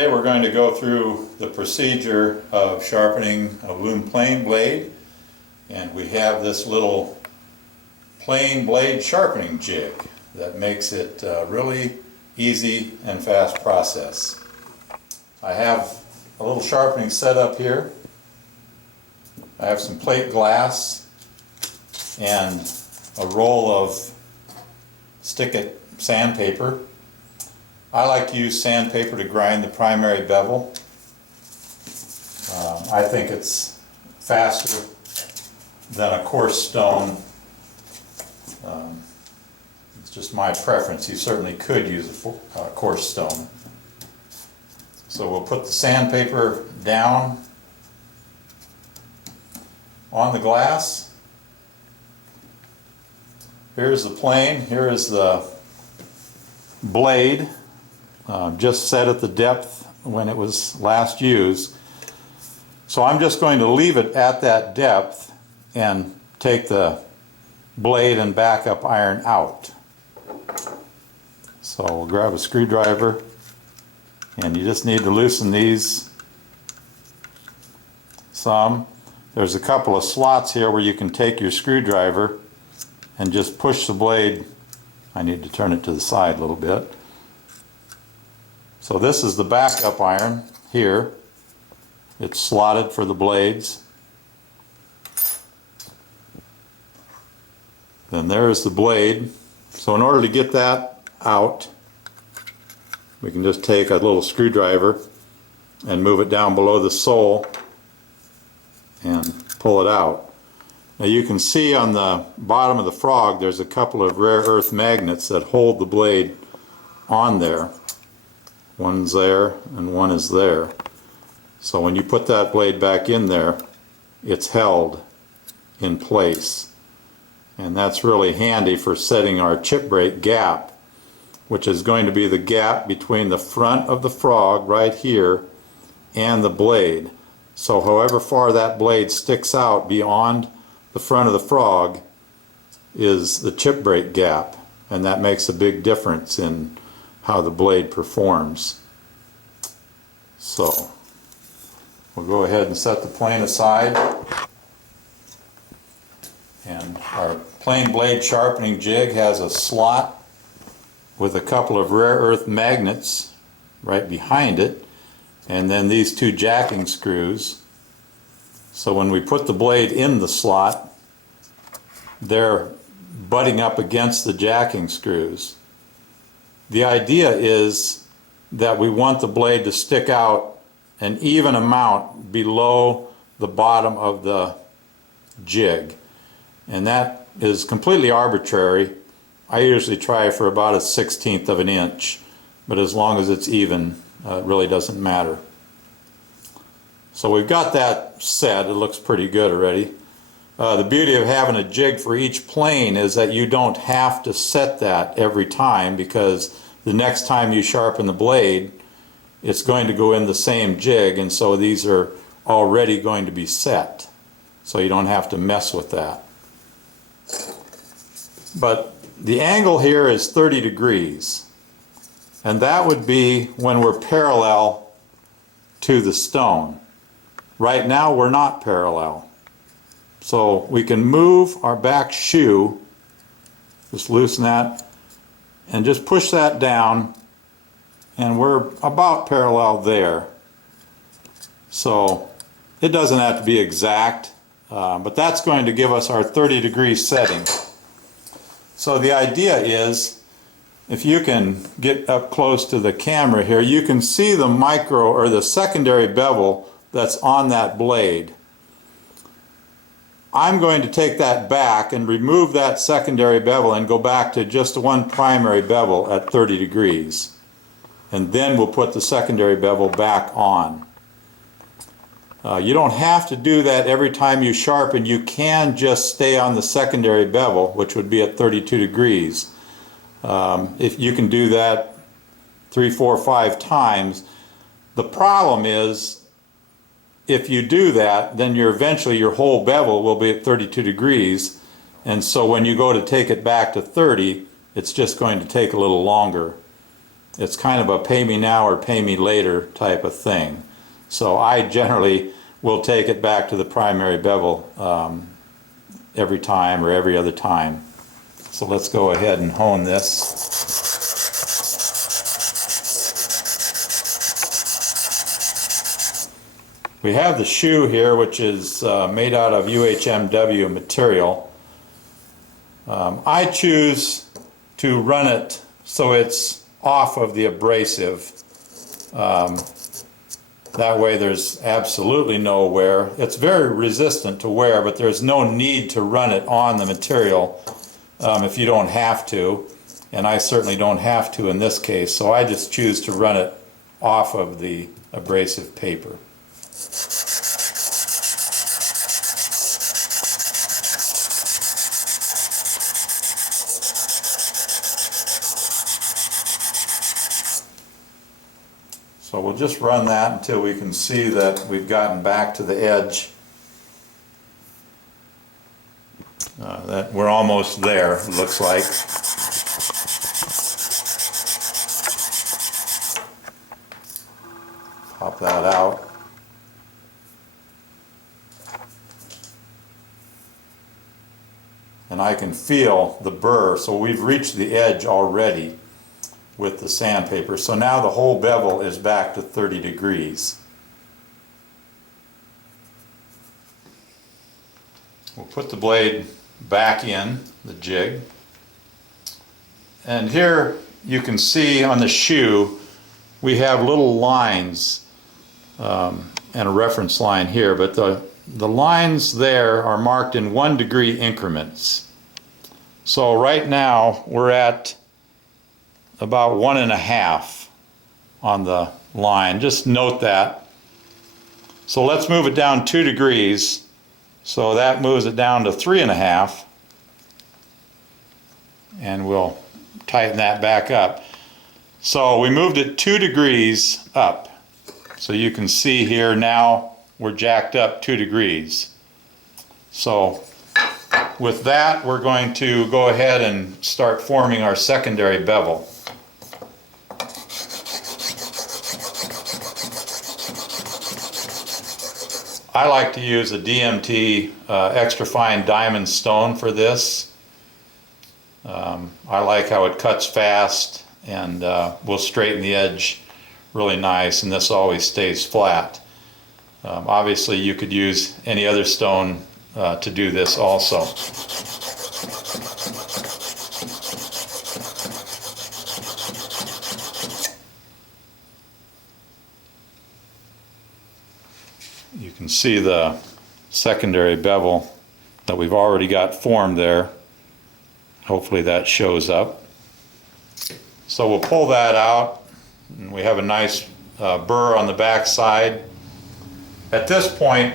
Today we're going to go through the procedure of sharpening a Blum plane blade, and we have this little plane blade sharpening jig that makes it a really easy and fast process. I have a little sharpening set up here. I have some plate glass and a roll of stick-it sandpaper. I like to use sandpaper to grind the primary bevel. I think it's faster than a coarse stone. It's just my preference. You certainly could use a coarse stone. So we'll put the sandpaper down on the glass. Here's the plane. Here is the blade. Just set at the depth when it was last used. So I'm just going to leave it at that depth and take the blade and backup iron out. So we'll grab a screwdriver, and you just need to loosen these some. There's a couple of slots here where you can take your screwdriver and just push the blade. I need to turn it to the side a little bit. So this is the backup iron here. It's slotted for the blades. Then there's the blade. So in order to get that out, we can just take a little screwdriver and move it down below the sole and pull it out. Now you can see on the bottom of the frog there's a couple of rare earth magnets that hold the blade on there. One's there and one is there. So when you put that blade back in there, it's held in place. And that's really handy for setting our chip break gap, which is going to be the gap between the front of the frog right here and the blade. So however far that blade sticks out beyond the front of the frog is the chip break gap, and that makes a big difference in how the blade performs. So we'll go ahead and set the plane aside, and our plane blade sharpening jig has a slot with a couple of rare earth magnets right behind it, and then these two jacking screws. So when we put the blade in the slot, they're butting up against the jacking screws. The idea is that we want the blade to stick out an even amount below the bottom of the jig, and that is completely arbitrary. I usually try for about 1/16 of an inch, but as long as it's even, it really doesn't matter. So we've got that set. It looks pretty good already. The beauty of having a jig for each plane is that you don't have to set that every time, because the next time you sharpen the blade, it's going to go in the same jig, and so these are already going to be set. So you don't have to mess with that. But the angle here is 30 degrees, and that would be when we're parallel to the stone. Right now we're not parallel. So we can move our back shoe, just loosen that, and just push that down, and we're about parallel there. So it doesn't have to be exact, but that's going to give us our 30-degree setting. So the idea is, if you can get up close to the camera here, you can see the micro or the secondary bevel that's on that blade. I'm going to take that back and remove that secondary bevel and go back to just one primary bevel at 30 degrees. And then we'll put the secondary bevel back on. You don't have to do that every time you sharpen. You can just stay on the secondary bevel, which would be at 32 degrees. If you can do that 3, 4, 5 times. The problem is, if you do that, then eventually your whole bevel will be at 32 degrees, and so when you go to take it back to 30, it's just going to take a little longer. it's kind of a pay me now or pay me later type of thing. So I generally will take it back to the primary bevel every time or every other time. So let's go ahead and hone this. We have the shoe here, which is made out of UHMW material. I choose to run it so it's off of the abrasive. That way there's absolutely no wear. It's very resistant to wear, but there's no need to run it on the material if you don't have to. And I certainly don't have to in this case, so I just choose to run it off of the abrasive paper. So we'll just run that until we can see that we've gotten back to the edge. That we're almost there, it looks like. Pop that out. And I can feel the burr, so we've reached the edge already with the sandpaper. So now the whole bevel is back to 30 degrees. We'll put the blade back in the jig. And here you can see on the shoe we have little lines and a reference line here, but the lines there are marked in 1 degree increments. So right now we're at about 1.5 on the line. Just note that. So let's move it down 2 degrees. So that moves it down to 3.5. And we'll tighten that back up. So we moved it 2 degrees up. So you can see here now we're jacked up 2 degrees. So with that, we're going to go ahead and start forming our secondary bevel. I like to use a DMT extra fine diamond stone for this. I like how it cuts fast and will straighten the edge really nice, and this always stays flat. Obviously you could use any other stone to do this also. You can see the secondary bevel that we've already got formed there. Hopefully that shows up. So we'll pull that out, and we have a nice burr on the back side. At this point,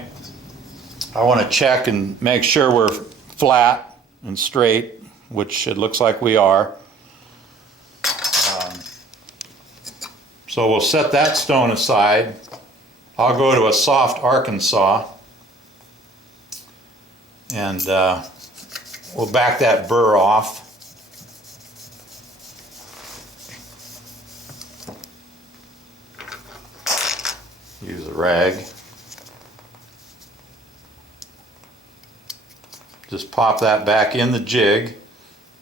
I want to check and make sure we're flat and straight, which it looks like we are. So we'll set that stone aside. I'll go to a soft Arkansas, and we'll back that burr off. Use a rag. Just pop that back in the jig.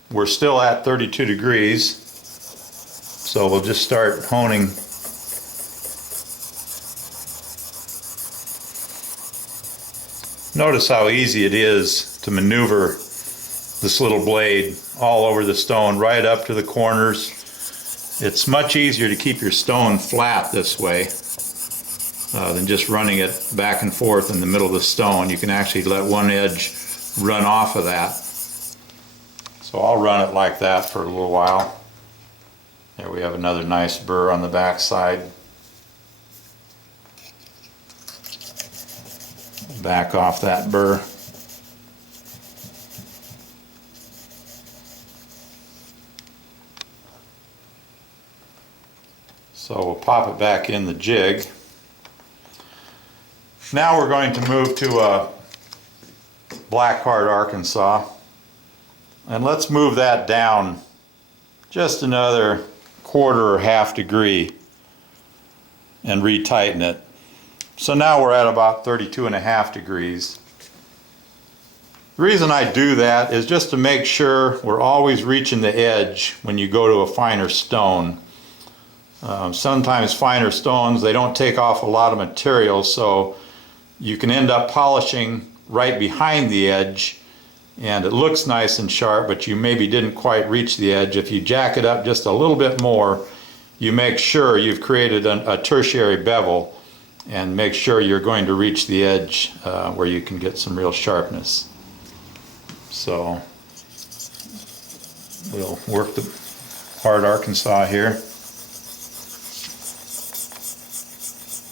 We're still at 32 degrees, so we'll just start honing. Notice how easy it is to maneuver this little blade all over the stone, right up to the corners. It's much easier to keep your stone flat this way than just running it back and forth in the middle of the stone. You can actually let one edge run off of that. So I'll run it like that for a little while. There we have another nice burr on the back side. Back off that burr. So we'll pop it back in the jig. Now we're going to move to a Blackheart Arkansas, and let's move that down just another quarter or half degree and retighten it. So now we're at about 32.5 degrees. The reason I do that is just to make sure we're always reaching the edge when you go to a finer stone. Sometimes finer stones, they don't take off a lot of material, so you can end up polishing right behind the edge and it looks nice and sharp, but you maybe didn't quite reach the edge. If you jack it up just a little bit more, you make sure you've created a tertiary bevel and make sure you're going to reach the edge where you can get some real sharpness. So we'll work the hard Arkansas here.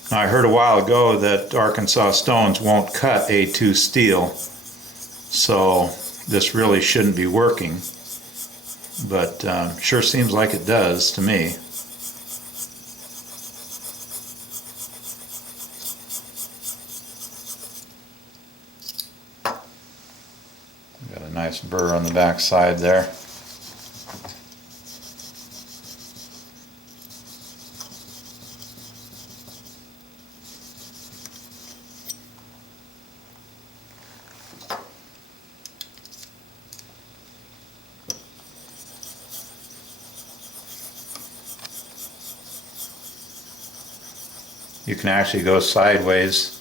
Now, I heard a while ago that Arkansas stones won't cut A2 steel, so this really shouldn't be working, but sure seems like it does to me. Got a nice burr on the back side there. You can actually go sideways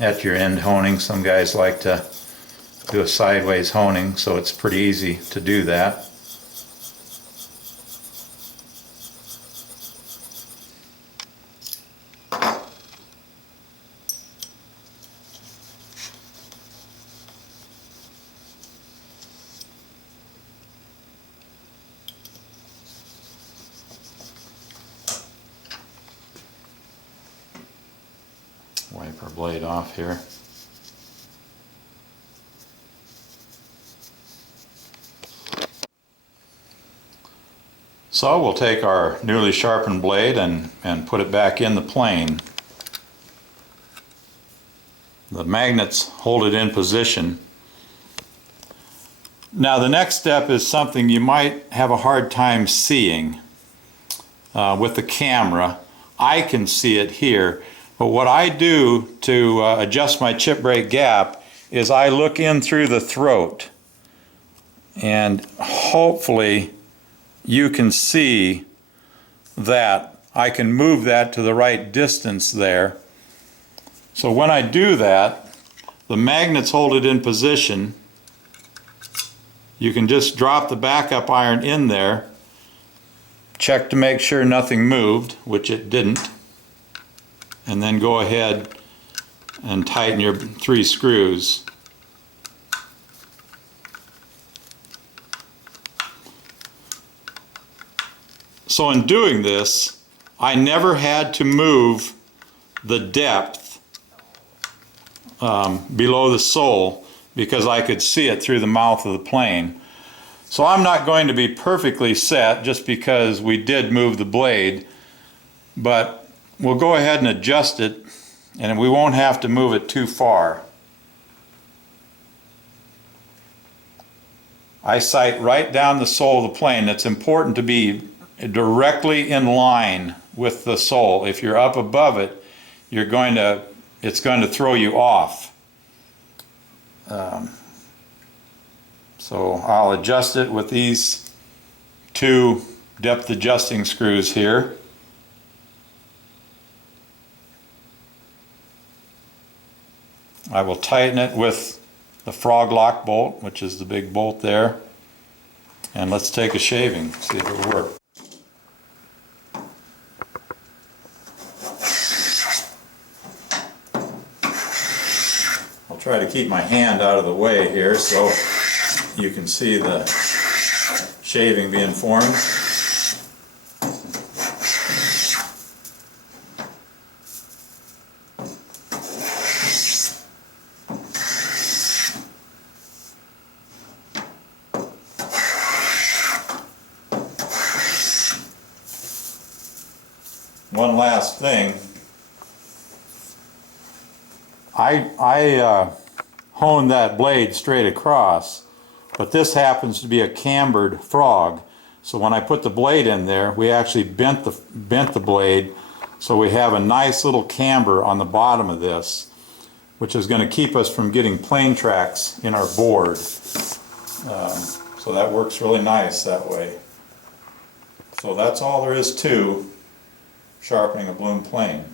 at your end honing. Some guys like to do a sideways honing, so it's pretty easy to do that. Wipe our blade off here. So we'll take our newly sharpened blade and put it back in the plane. The magnets hold it in position. Now the next step is something you might have a hard time seeing with the camera. I can see it here. But what I do to adjust my chip break gap is I look in through the throat, and hopefully you can see that I can move that to the right distance there. So when I do that, the magnets hold it in position. You can just drop the backup iron in there, check to make sure nothing moved, which it didn't, and then go ahead and tighten your 3 screws. So in doing this, I never had to move the depth below the sole because I could see it through the mouth of the plane. So I'm not going to be perfectly set just because we did move the blade, but we'll go ahead and adjust it, and we won't have to move it too far. I sight right down the sole of the plane. It's important to be directly in line with the sole. If you're up above it, it's going to throw you off. So I'll adjust it with these 2 depth adjusting screws here. I will tighten it with the frog lock bolt, which is the big bolt there. And let's take a shaving, see if it'll work. I'll try to keep my hand out of the way here so you can see the shaving being formed. One last thing, I honed that blade straight across, but this happens to be a cambered frog. So when I put the blade in there, we actually bent the blade, so we have a nice little camber on the bottom of this, which is going to keep us from getting plane tracks in our board. So that works really nice that way. So that's all there is to sharpening a Blum plane.